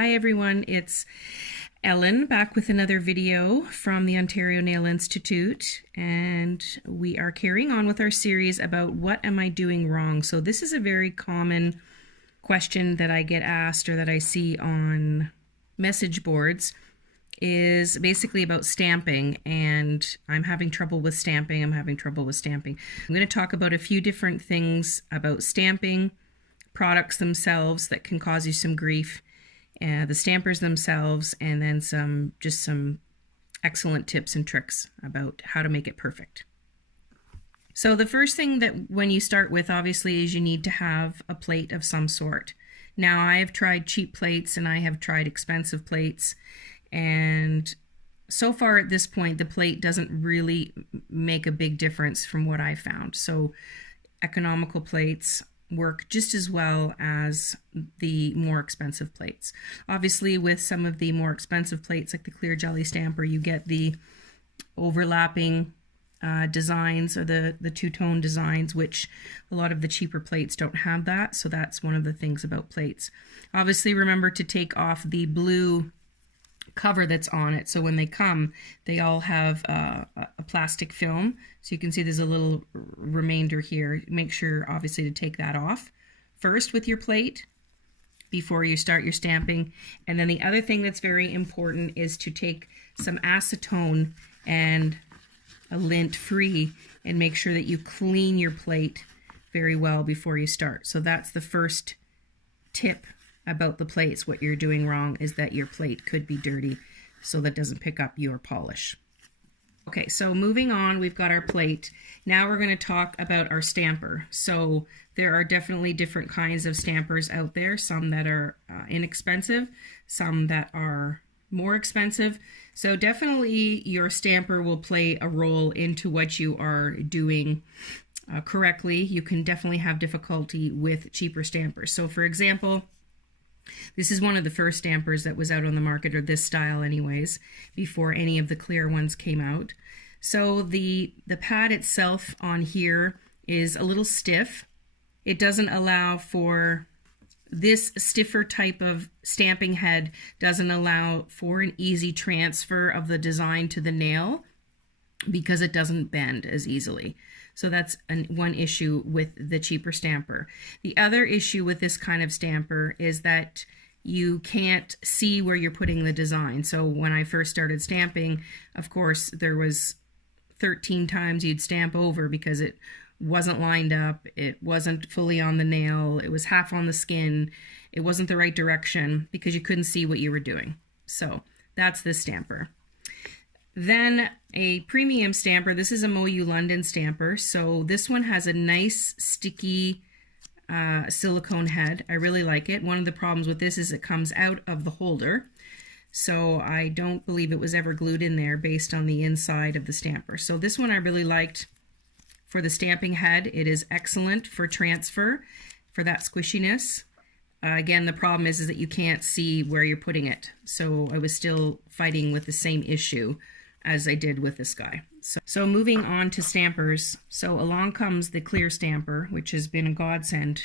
Hi everyone, it's Ellen back with another video from the Ontario Nail Institute, and we are carrying on with our series about what am I doing wrong. So this is a very common question that I get asked or that I see on message boards, is basically about stamping, and I'm having trouble with stamping. I'm going to talk about a few different things about stamping, products themselves that can cause you some grief, the stampers themselves, and then some excellent tips and tricks about how to make it perfect. So the first thing that when you start with, obviously, is you need to have a plate of some sort. Now, I have tried cheap plates and I have tried expensive plates, and so far at this point the plate doesn't really make a big difference from what I found. So economical plates work just as well as the more expensive plates. Obviously, with some of the more expensive plates like the clear jelly stamper, you get the overlapping designs, or the two-tone designs, which a lot of the cheaper plates don't have that. So that's one of the things about plates. Obviously, remember to take off the blue cover that's on it. So when they come, they all have a plastic film. So you can see there's a little remainder here. Make sure, obviously, to take that off first with your plate before you start your stamping. And then the other thing that's very important is to take some acetone and a lint free and make sure that you clean your plate very well before you start. So that's the first tip about the plates. What you're doing wrong is that your plate could be dirty, so that doesn't pick up your polish. Okay, so moving on, we've got our plate. Now we're going to talk about our stamper. So there are definitely different kinds of stampers out there, some that are inexpensive, some that are more expensive. So definitely your stamper will play a role into what you are doing correctly. You can definitely have difficulty with cheaper stampers. So for example, this is one of the first stampers that was out on the market, or this style anyways, before any of the clear ones came out. So the pad itself on here is a little stiff. It doesn't allow for this stiffer type of stamping head, doesn't allow for an easy transfer of the design to the nail because it doesn't bend as easily. So that's one issue with the cheaper stamper. The other issue with this kind of stamper is that you can't see where you're putting the design. So when I first started stamping, of course, there was 13 times you'd stamp over because it wasn't lined up, it wasn't fully on the nail, it was half on the skin, it wasn't the right direction because you couldn't see what you were doing. So that's this stamper. Then a premium stamper, this is a Moyu London stamper. So this one has a nice sticky silicone head. I really like it. One of the problems with this is it comes out of the holder. So I don't believe it was ever glued in there based on the inside of the stamper. So this one I really liked for the stamping head. It is excellent for transfer, for that squishiness. Again, the problem is that you can't see where you're putting it. So I was still fighting with the same issue as I did with this guy. So moving on to stampers. So along comes the clear stamper, which has been a godsend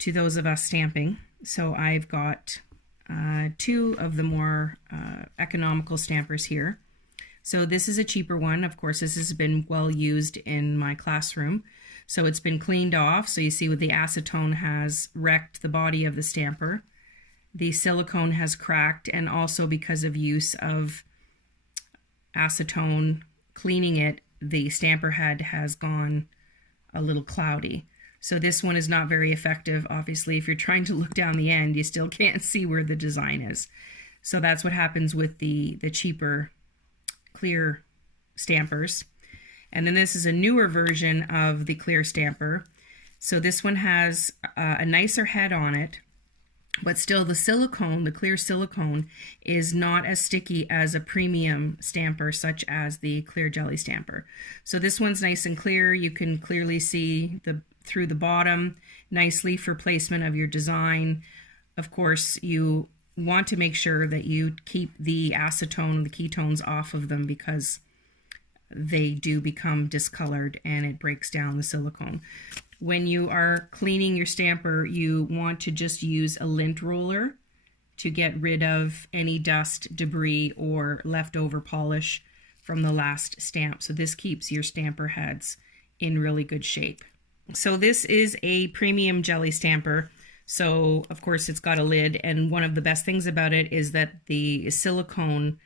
to those of us stamping. So I've got two of the more economical stampers here. So this is a cheaper one. Of course, this has been well used in my classroom. So it's been cleaned off. So you see what the acetone has wrecked the body of the stamper. The silicone has cracked, and also because of use of acetone cleaning it, the stamper head has gone a little cloudy. So this one is not very effective. Obviously, if you're trying to look down the end, you still can't see where the design is. So that's what happens with the cheaper clear stampers. And then this is a newer version of the clear stamper. So this one has a nicer head on it, but still the silicone, the clear silicone, is not as sticky as a premium stamper such as the clear jelly stamper. So this one's nice and clear. You can clearly see through the bottom nicely for placement of your design. Of course, you want to make sure that you keep the acetone, the ketones off of them, because they do become discolored and it breaks down the silicone. When you are cleaning your stamper, you want to just use a lint roller to get rid of any dust, debris, or leftover polish from the last stamp. So this keeps your stamper heads in really good shape. So this is a premium jelly stamper. So of course it's got a lid, and one of the best things about it is that the silicone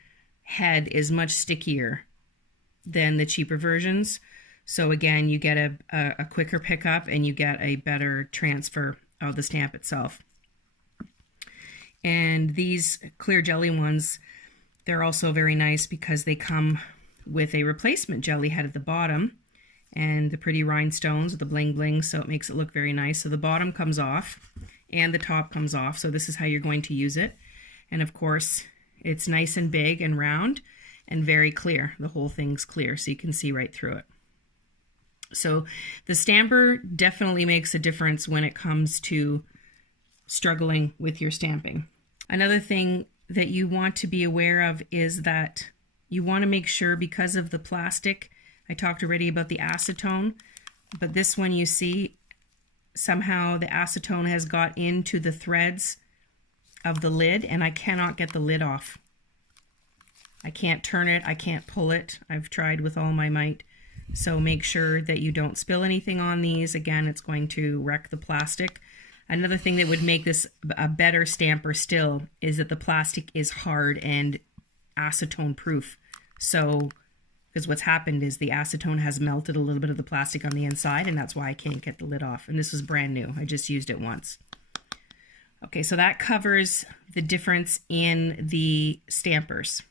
head is much stickier than the cheaper versions. So again, you get a quicker pickup and you get a better transfer of the stamp itself. And these clear jelly ones, they're also very nice because they come with a replacement jelly head at the bottom and the pretty rhinestones with the bling bling, so it makes it look very nice. So the bottom comes off and the top comes off, so this is how you're going to use it. And of course, it's nice and big and round and very clear. The whole thing's clear, so you can see right through it. So the stamper definitely makes a difference when it comes to struggling with your stamping. Another thing that you want to be aware of is that you want to make sure, because of the plastic, I talked already about the acetone, but this one you see somehow the acetone has got into the threads of the lid and I cannot get the lid off. I can't turn it, I can't pull it. I've tried with all my might. So make sure that you don't spill anything on these. Again, it's going to wreck the plastic. Another thing that would make this a better stamper still is that the plastic is hard and acetone proof. So, because what's happened is the acetone has melted a little bit of the plastic on the inside, and that's why I can't get the lid off. And this was brand new. I just used it once. Okay, so that covers the difference in the stampers.